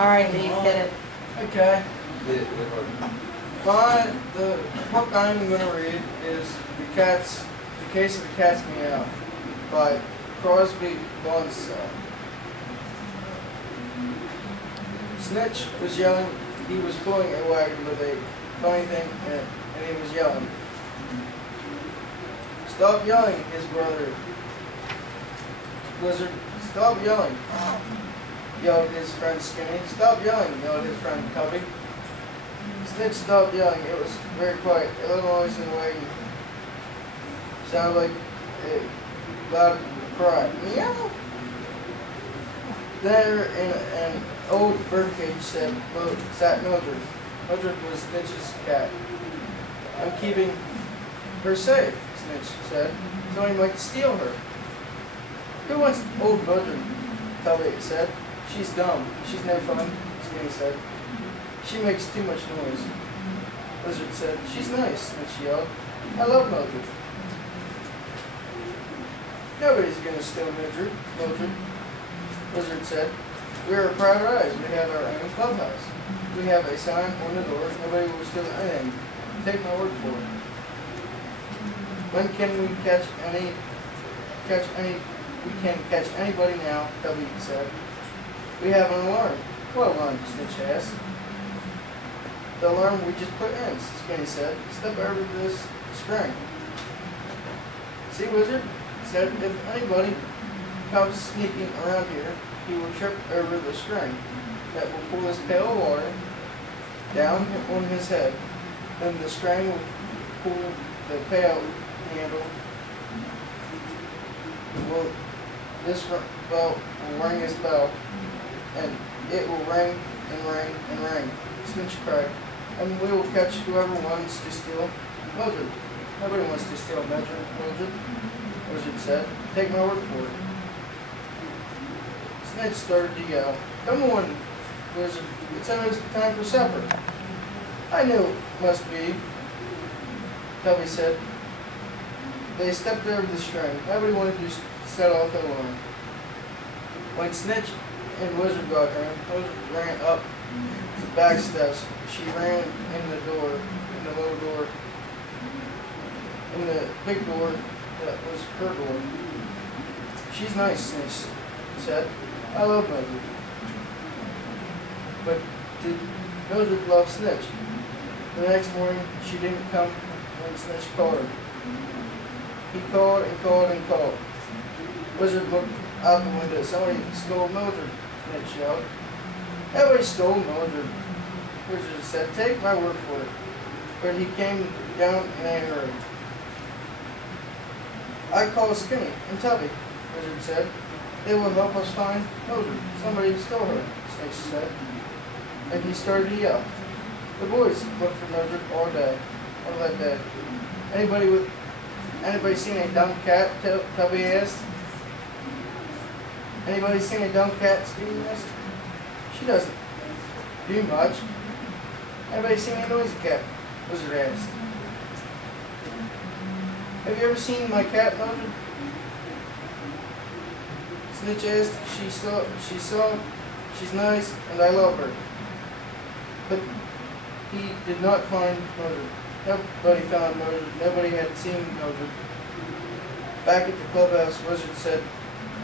Alright, Dave, hit it. Okay. Fine. The book I'm going to read is The Case of the Cat's Meow by Crosby Bonsall. Snitch was yelling. He was pulling a wagon with a funny thing in it, and he was yelling. Stop yelling, his brother. Blizzard, stop yelling, yelled his friend Skinny. Stop yelling, yelled his friend Tubby. Snitch stopped yelling. It was very quiet. A little noise in the wagon sounded like a loud cry. Meow! There in an old birdcage sat Mildred. Mildred was Snitch's cat. I'm keeping her safe, Snitch said. Somebody might steal her. Who wants old Mildred? Tubby said. She's dumb. She's no fun, Skinny said. She makes too much noise. Blizzard said. She's nice, Snitch yelled. I love Mildred. Nobody's gonna steal Mildred, Blizzard said. We are private eyes. We have our own clubhouse. We have a sign on the door. Nobody will steal anything. Take my word for it. When can we catch any? We can catch anybody now, Tubby said. We have an alarm. What alarm? Snitch asked. The alarm we just put in, Skinny said. Step over this string. See, Wizard? Said if anybody comes sneaking around here, he will trip over the string that will pull this pail of water down on his head. Then the string will pull the pail handle. This bell will ring this bell, and it will ring and ring and ring. Snitch cried. And we will catch whoever wants to steal Mildred. Nobody wants to steal Mildred, Wizard said. Take my word for it. Snitch started to yell. Come on, Wizard. It's almost time for supper. I knew it must be, Tubby said. They stepped over the string. Nobody wanted to set off the alarm. When Snitch and Wizard got home, Wizard ran up the back steps. She ran in the door, in the low door, in the big door that was her door. She's nice, Snitch said. I love Mildred. But did Mildred love Snitch? The next morning, she didn't come when Snitch called her. He called and called and called. Wizard looked out the window. Somebody stole Mildred, Snitch yelled. Everybody stole Mildred, Wizard said. Take my word for it. But he came down in a hurry. I called Skinny and Tubby, Wizard said. They will help us find Mildred. Somebody stole her, Snitch said. And he started to yell. The boys looked for Mildred all that day. Anybody seen a dumb cat? Tubby asked. Anybody seen a dumb cat? Skinny asked. She doesn't do much. Anybody seen a noisy cat? Wizard asked. Have you ever seen my cat, Mildred? Snitch asked. She's nice, and I love her. But he did not find Mildred. Nobody found Mildred. Nobody had seen Mildred. Back at the clubhouse, Wizard said,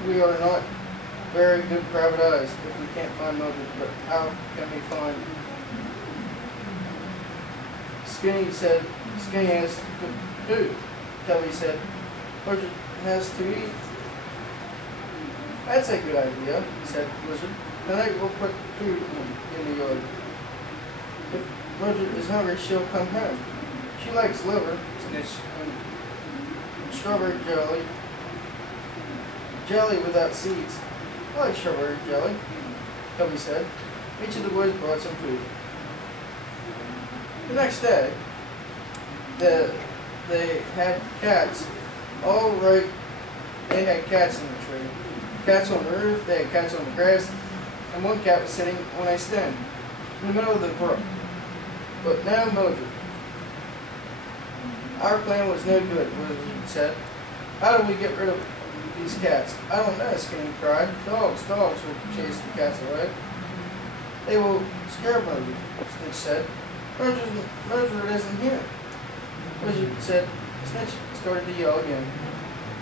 we are not very good private eyes if we can't find Mildred, but how can we find? Skinny asked, who? Tubby said, Mildred has to eat. That's a good idea, said Wizard. Tonight we'll put food in the yard. If Mildred is hungry, she'll come home. She likes liver, Snitch, and strawberry jelly. Jelly without seeds. I like strawberry jelly, Tubby said. Each of the boys brought some food. The next day, they had cats. All right, they had cats in the tree. Cats on the roof, they had cats on the grass, and one cat was sitting on a stone in the middle of the brook. But no Mildred. Our plan was no good, Wizard said. How do we get rid of these cats? I don't know, Skinny cried. Dogs will chase the cats away. They will scare Mildred, Snitch said. Mildred isn't here. Wizard said. Snitch started to yell again.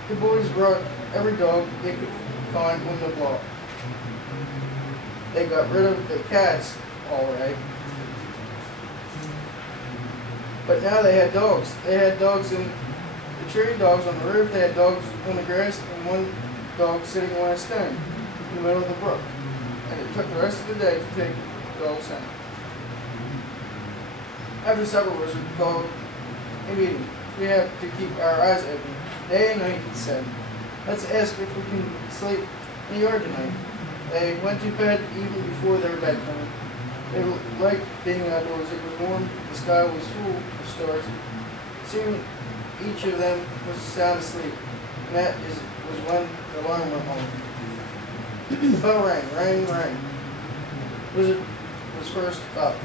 The boys brought every dog they could find on the block. They got rid of the cats, all right. But now they had dogs. They had dogs in the tree, dogs on the roof, they had dogs on the grass, and one dog sitting on a stone in the middle of the brook. And it took the rest of the day to take the dogs in. After supper, Wizard called a meeting. We have to keep our eyes open day and night, he said. Let's ask if we can sleep in the yard tonight. They went to bed even before their bedtime. They liked being outdoors. It was warm, the sky was full of stars. Soon each of them was sound asleep, and that was when the alarm went off. The bell rang, rang. Wizard was first up.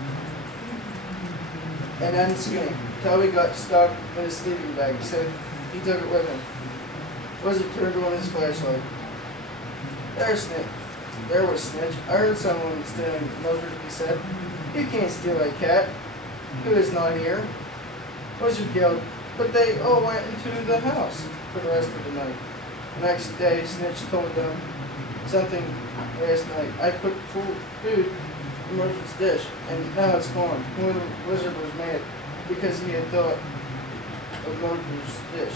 And then Skinny. Toby got stuck in his sleeping bag, so he took it with him. Wizard turned on his flashlight. There was Snitch. I heard someone stealing Mildred, he said. You can't steal a cat who is not here. Wizard yelled, but they all went into the house for the rest of the night. The next day, Snitch told them something last night. I put food in Mildred's dish, and now it's gone. The Wizard was mad because he had thought of Mildred's dish.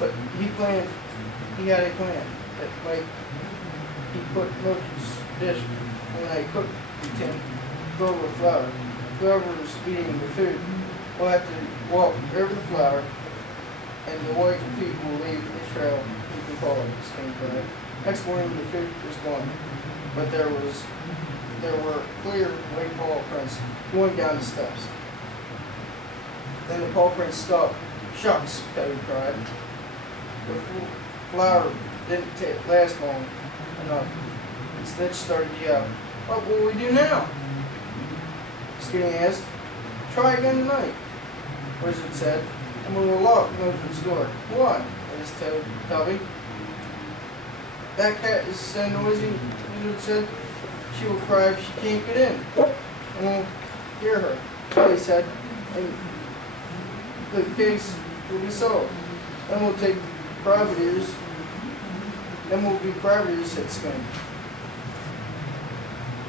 But he had a plan that might he put Mildred's dish in a cookie tin filled with flour. Whoever was eating the food will have to walk over the flour, and the white feet will leave a trail you can follow. Next morning the food was gone, but there were clear white paw prints going down the steps. Then the paw prints stopped. Shucks, Toby cried. The flour didn't last long enough. And Snitch started to yell. What will we do now? Skinny asked. Try again tonight, Wizard said, and we will lock Mildred's door. Why? asked Toby. That cat is so noisy, Wizard said. She will cry if she can't get in. And we'll hear her, Toby said, and the case will be solved. Then we'll take privateers. Then we'll be privateers, said Skinny.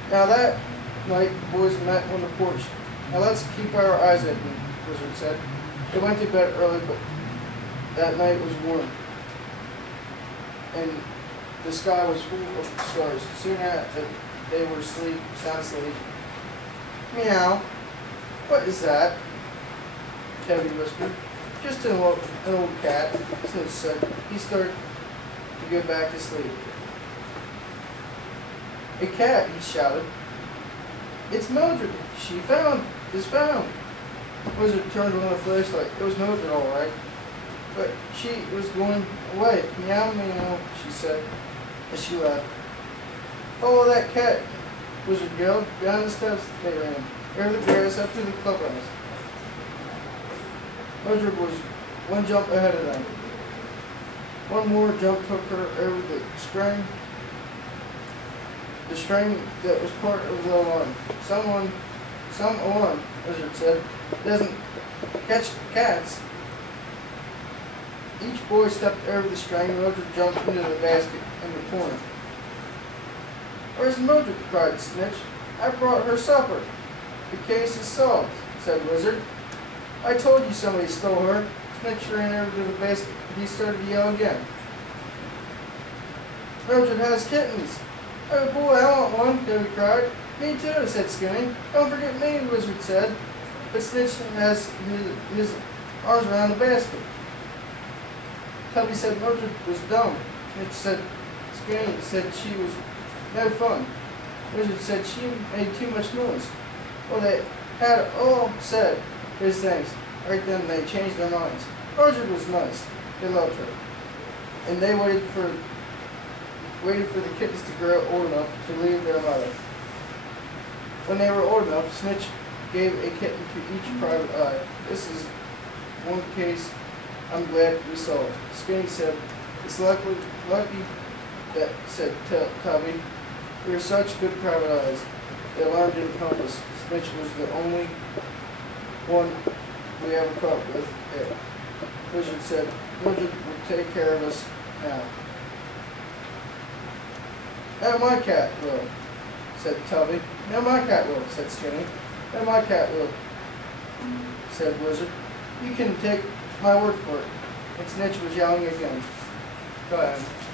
Now that night, the boys met on the porch. Now let's keep our eyes open, Wizard said. They went to bed early, but that night was warm, and the sky was full of stars. Soon after, they were sound asleep. Meow. What is that? Toby whispered. Just an old cat, Snitch said. He started to go back to sleep. A cat, he shouted. It's Mildred. She is found. Wizard turned on the flashlight. It was Mildred, all right. But she was going away. Meow, meow, she said as she laughed. Follow that cat, Wizard yelled. Down the steps they ran, over the grass up to the clubhouse. Mildred was one jump ahead of them. One more jump took her over the string that was part of the alarm. Some alarm, Wizard said, doesn't catch cats. Each boy stepped over the string. Mildred jumped into the basket in the corner. Where's Mildred? Cried Snitch. I brought her supper. The case is solved, said Wizard. I told you somebody stole her. Snitch ran over to the basket. He started to yell again. Mildred has kittens. Oh boy, I want one, Toby cried. Me too, said Skinny. Don't forget me, Wizard said. But Snitch has his arms around the basket. Toby said Mildred was dumb. Snitch said Skinny said she was no fun. Wizard said she made too much noise. Well, they had all said those things. Right then they changed their minds. Mildred was nice. They loved her. And they waited for the kittens to grow old enough to leave their mother. When they were old enough, Snitch gave a kitten to each private eye. This is one case I'm glad we solved. Skinny said, it's lucky that, said Tubby. We were such good private eyes. The alarm didn't help us. Snitch was the only one we ever caught with it. Wizard said, Mildred would take care of us now. Now my cat will, said Tubby. Now my cat will, said Skinny. Now my cat will, said Wizard. You can take my word for it. And Snitch was yelling again. Go ahead.